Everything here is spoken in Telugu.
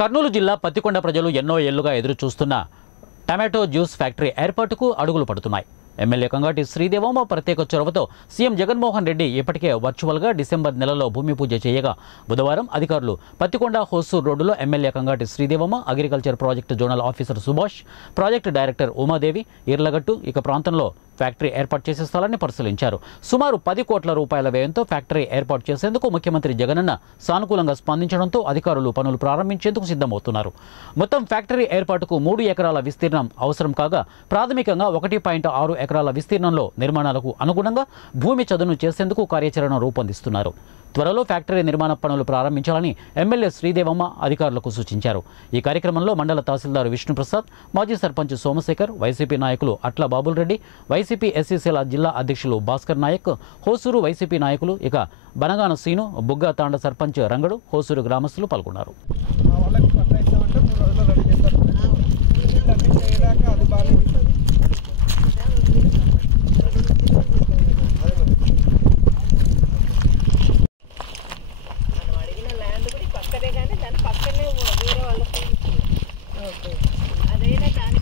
కర్నూలు జిల్లా పత్తికొండ ప్రజలు ఎన్నో ఏళ్లుగా ఎదురు చూస్తున్న టమాటో జ్యూస్ ఫ్యాక్టరీ ఏర్పాటుకు అడుగులు పడుతున్నాయి. ఎమ్మెల్యే కంగాటి శ్రీదేవమ్మ ప్రత్యేక చొరవతో సీఎం జగన్మోహన్ రెడ్డి ఇప్పటికే వర్చువల్గా డిసెంబర్ నెలలో భూమి పూజ చేయగా బుధవారం అధికారులు పత్తికొండ హోసూర్ రోడ్డులో MLA Kangati Sridevamma, agriculture project zonal officer Subhash, project director Umadevi, Erlagattu ఇక ప్రాంతంలో ఫ్యాక్టరీ ఏర్పాటు చేసే స్థలాన్ని పరిశీలించారు. సుమారు 10 కోట్ల రూపాయల వ్యయంతో ఫ్యాక్టరీ ఏర్పాటు చేసేందుకు ముఖ్యమంత్రి జగనన్న సానుకూలంగా స్పందించడంతో అధికారులు పనులు ప్రారంభించేందుకు సిద్ధమవుతున్నారు. మొత్తం ఫ్యాక్టరీ ఏర్పాటుకు 3 ఎకరాల విస్తీర్ణం అవసరం కాగా ప్రాథమికంగా 1.6 ఎకరాల విస్తీర్ణంలో నిర్మాణాలకు అనుగుణంగా భూమి చదును చేసేందుకు కార్యాచరణ రూపొందిస్తున్నారు. త్వరలో ఫ్యాక్టరీ నిర్మాణ పనులు ప్రారంభించాలని ఎమ్మెల్యే శ్రీదేవమ్మ అధికారులకు సూచించారు. ఈ కార్యక్రమంలో మండల తహసీల్దార్ విష్ణుప్రసాద్, మాజీ సర్పంచ్ సోమశేఖర్, వైసీపీ నాయకులు అట్ల బాబుల్ రెడ్డి, వైసీపీ ఎస్సీసీల జిల్లా అధ్యక్షులు భాస్కర్ నాయక్, హోసూరు వైసీపీ నాయకులు, ఇక బనగాన సీను, బుగ్గ తాండ సర్పంచ్ రంగడు, హోసూరు గ్రామస్తులు పాల్గొన్నారు. పక్కనే కానీ దాని పక్కనే వేరే వాళ్ళకి అదైనా కానీ